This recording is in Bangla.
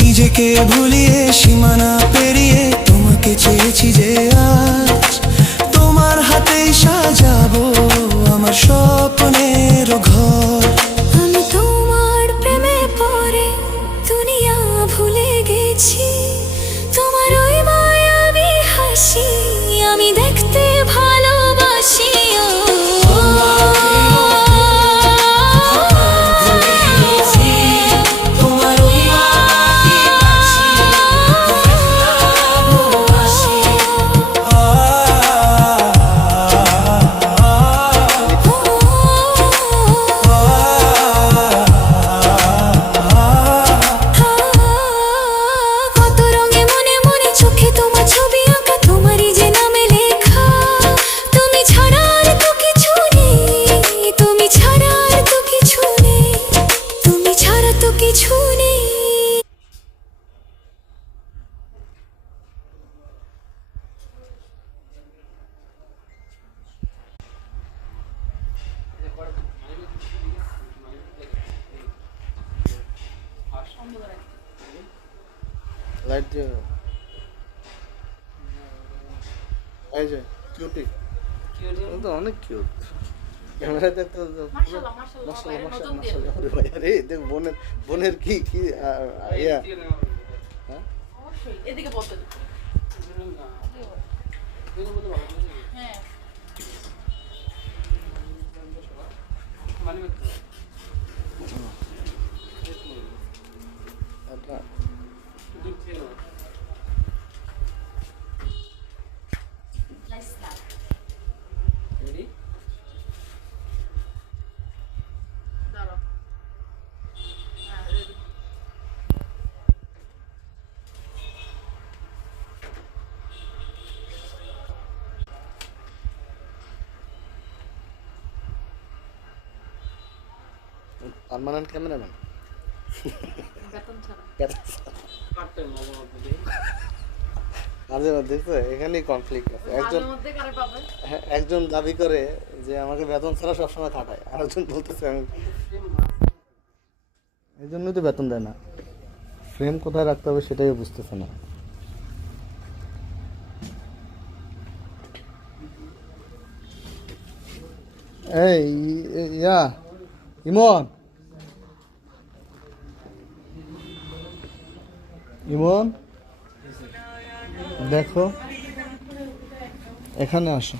নিজেকে ভুলিয়ে সীমানা পেরিয়ে তোমাকে চেয়েছি যে আজ তোমার হাতেই সাজাবো আমার স্বপ্নের ঘর। আমি তোমার প্রেমে পড়ে দুনিয়া ভুলে গেছি, তোমার ওই মায়াবী হাসি আমি দেখতে ভালোবাসি। লাইট দিয়ে এই যে কিউটি তো অনেক কিউট ক্যামেরাতে তো মাশাআল্লাহ ভাই আরে দেখ বোনের কি কি ইয়া হ্যাঁ অবশ্যই এদিকে বলতে হ্যাঁ মানে এটা পার্মানেন্ট ক্যামেরাম্যান বেতন ছাড়া মাঝে মধ্যে তো এখানেই কনফ্লিক্ট আছে। একজন দাবি করে যে আমাকে বেতন ছাড়া সবসময় খাটায়, আরেকজন বলতেছে আমি এই জন্যই তো বেতন দেয় না। ফ্রেম কোথায় রাখতে হবে সেটাই বুঝতেছে না। এই ইয়া ইমন ইমন দেখো এখানে আসো।